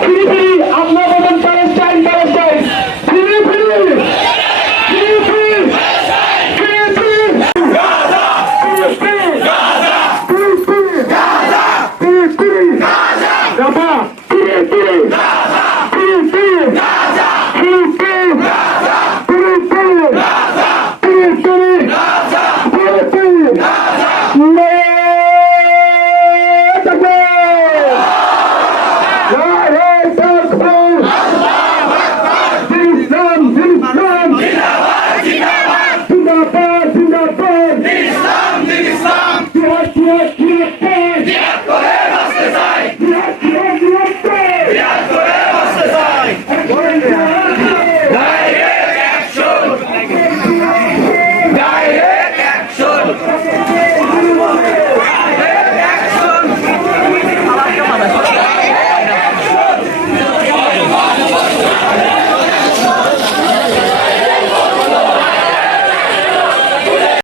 ফিরি ফিরি আপনার বলেন প্যালেস্টাইন প্যালেস্টাইন ফিরি ফিরি ফিরি ফিরি ফিরি ফিরি গাজা ফিরি ফিরি গাজা ফিরি ফিরি গাজা ফিরি ফিরি গাজা রাফা ফিরি ফিরি গাজা ফিরি ফিরি গাজা ফিরি ফিরি গাজা ফিরি ফিরি গাজা ফিরি ফিরি গাজা ফিরি ফিরি গাজা Yes.